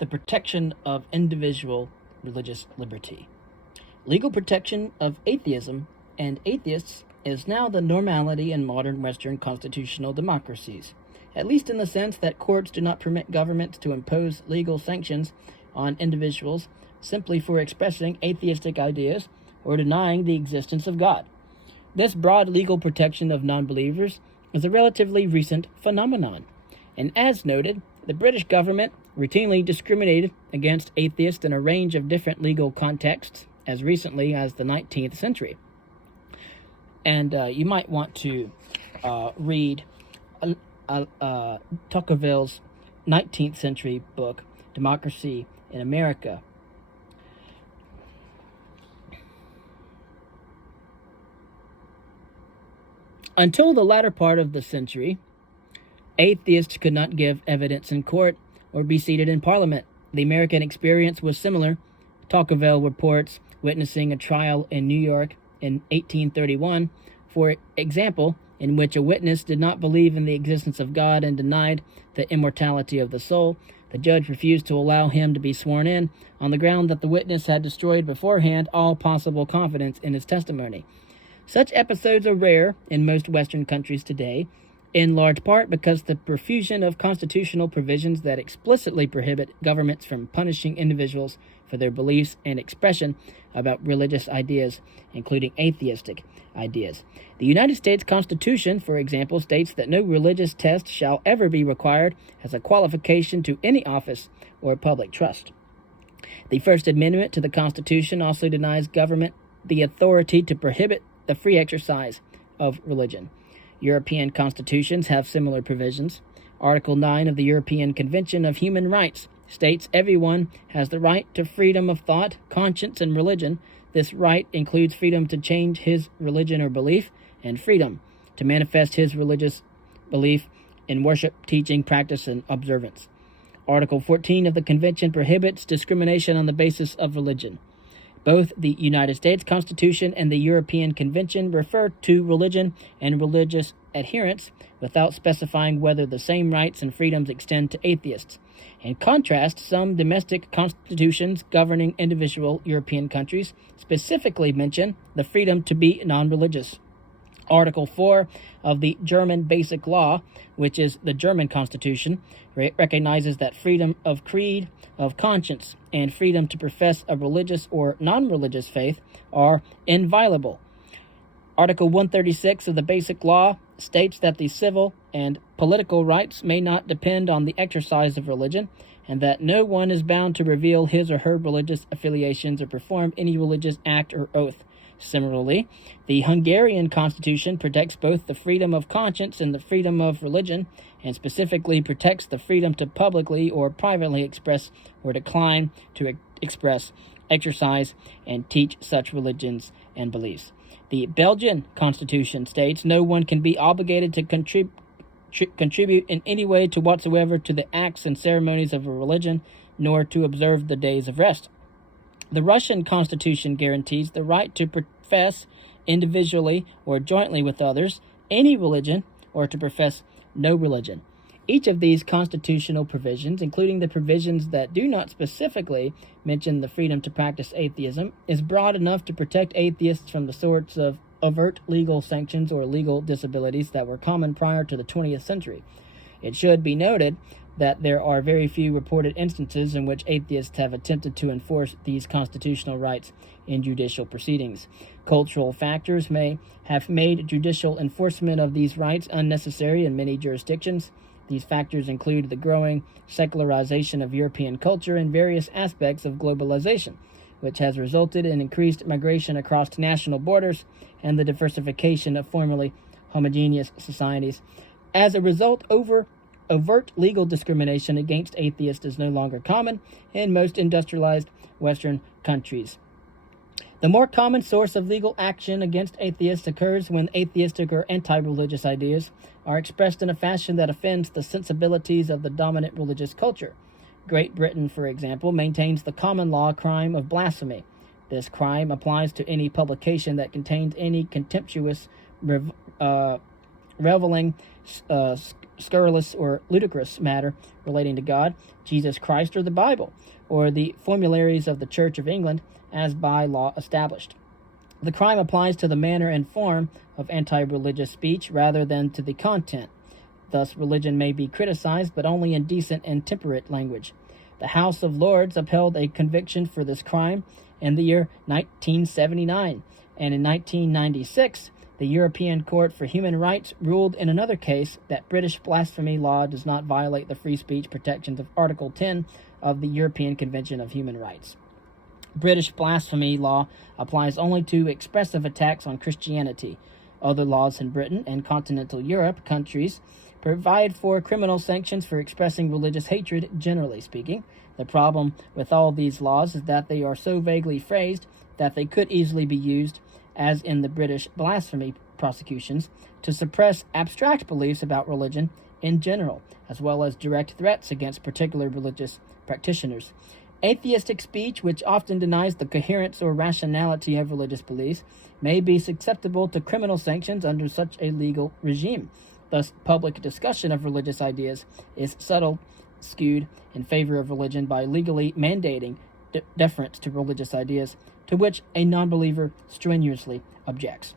the protection of individual religious liberty. Legal protection of atheism and atheists is now the normality in modern Western constitutional democracies, at least in the sense that courts do not permit governments to impose legal sanctions on individuals simply for expressing atheistic ideas or denying the existence of God. This broad legal protection of non-believers is a relatively recent phenomenon, and as noted, the British government routinely discriminated against atheists in a range of different legal contexts as recently as the 19th century. And you might want to read Tocqueville's 19th century book, Democracy in America. Until the latter part of the century, atheists could not give evidence in court or be seated in Parliament. The American experience was similar. Tocqueville reports witnessing a trial in New York in 1831, for example, in which a witness did not believe in the existence of God and denied the immortality of the soul. The judge refused to allow him to be sworn in on the ground that the witness had destroyed beforehand all possible confidence in his testimony. Such episodes are rare in most Western countries today, in large part because the profusion of constitutional provisions that explicitly prohibit governments from punishing individuals for their beliefs and expression about religious ideas, including atheistic ideas. The United States Constitution, for example, states that no religious test shall ever be required as a qualification to any office or public trust. The First Amendment to the Constitution also denies government the authority to prohibit the free exercise of religion. European constitutions have similar provisions. Article 9 of the European Convention of Human Rights states everyone has the right to freedom of thought, conscience, and religion. This right includes freedom to change his religion or belief, and freedom to manifest his religious belief in worship, teaching, practice, and observance. Article 14 of the Convention prohibits discrimination on the basis of religion. Both the United States Constitution and the European Convention refer to religion and religious adherence without specifying whether the same rights and freedoms extend to atheists. In contrast, some domestic constitutions governing individual European countries specifically mention the freedom to be non-religious. Article 4 of the German Basic Law, which is the German Constitution, recognizes that freedom of creed, of conscience, and freedom to profess a religious or non-religious faith are inviolable. Article 136 of the Basic Law states that the civil and political rights may not depend on the exercise of religion, and that no one is bound to reveal his or her religious affiliations or perform any religious act or oath. Similarly, the Hungarian Constitution protects both the freedom of conscience and the freedom of religion, and specifically protects the freedom to publicly or privately express or decline to express, exercise, and teach such religions and beliefs. The Belgian Constitution states no one can be obligated to contribute in any way to whatsoever to the acts and ceremonies of a religion, nor to observe the days of rest. The Russian Constitution guarantees the right to profess individually or jointly with others any religion or to profess no religion. Each of these constitutional provisions, including the provisions that do not specifically mention the freedom to practice atheism, is broad enough to protect atheists from the sorts of overt legal sanctions or legal disabilities that were common prior to the 20th century. It should be noted that there are very few reported instances in which atheists have attempted to enforce these constitutional rights in judicial proceedings. Cultural factors may have made judicial enforcement of these rights unnecessary in many jurisdictions. These factors include the growing secularization of European culture and various aspects of globalization, which has resulted in increased migration across national borders and the diversification of formerly homogeneous societies. As a result, overt legal discrimination against atheists is no longer common in most industrialized Western countries. The more common source of legal action against atheists occurs when atheistic or anti-religious ideas are expressed in a fashion that offends the sensibilities of the dominant religious culture. Great Britain, for example, maintains the common law crime of blasphemy. This crime applies to any publication that contains any contemptuous, reveling, scurrilous or ludicrous matter relating to God, Jesus Christ, or the Bible, or the formularies of the Church of England as by law established. The crime applies to the manner and form of anti-religious speech rather than to the content. Thus, religion may be criticized, but only in decent and temperate language. The House of Lords upheld a conviction for this crime in the year 1979, and in 1996, the European Court for Human Rights ruled in another case that British blasphemy law does not violate the free speech protections of Article 10 of the European Convention of Human Rights. British blasphemy law applies only to expressive attacks on Christianity. Other laws in Britain and continental Europe countries provide for criminal sanctions for expressing religious hatred, generally speaking. The problem with all these laws is that they are so vaguely phrased that they could easily be used, as in the British blasphemy prosecutions, to suppress abstract beliefs about religion in general, as well as direct threats against particular religious practitioners. Atheistic speech, which often denies the coherence or rationality of religious beliefs, may be susceptible to criminal sanctions under such a legal regime. Thus, public discussion of religious ideas is skewed in favor of religion by legally mandating deference to religious ideas, to which a non-believer strenuously objects.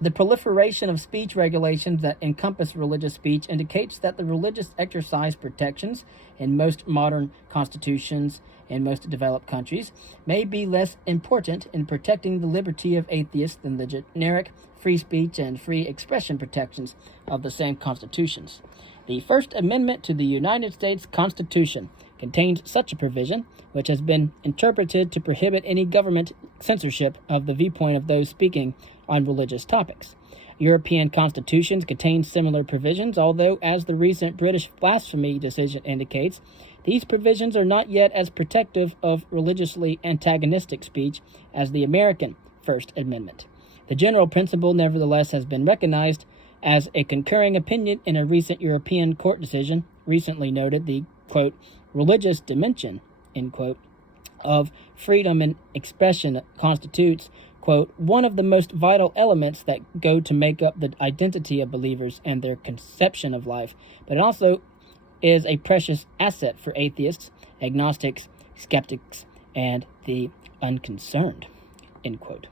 The proliferation of speech regulations that encompass religious speech indicates that the religious exercise protections in most modern constitutions in most developed countries may be less important in protecting the liberty of atheists than the generic free speech and free expression protections of the same constitutions. The First Amendment to the United States Constitution contains such a provision, which has been interpreted to prohibit any government censorship of the viewpoint of those speaking on religious topics. European constitutions contain similar provisions, although, as the recent British blasphemy decision indicates, these provisions are not yet as protective of religiously antagonistic speech as the American First Amendment. The general principle, nevertheless, has been recognized as a concurring opinion in a recent European court decision, recently noted the, quote, religious dimension, end quote, of freedom and expression constitutes, quote, one of the most vital elements that go to make up the identity of believers and their conception of life, but it also is a precious asset for atheists, agnostics, skeptics, and the unconcerned, end quote.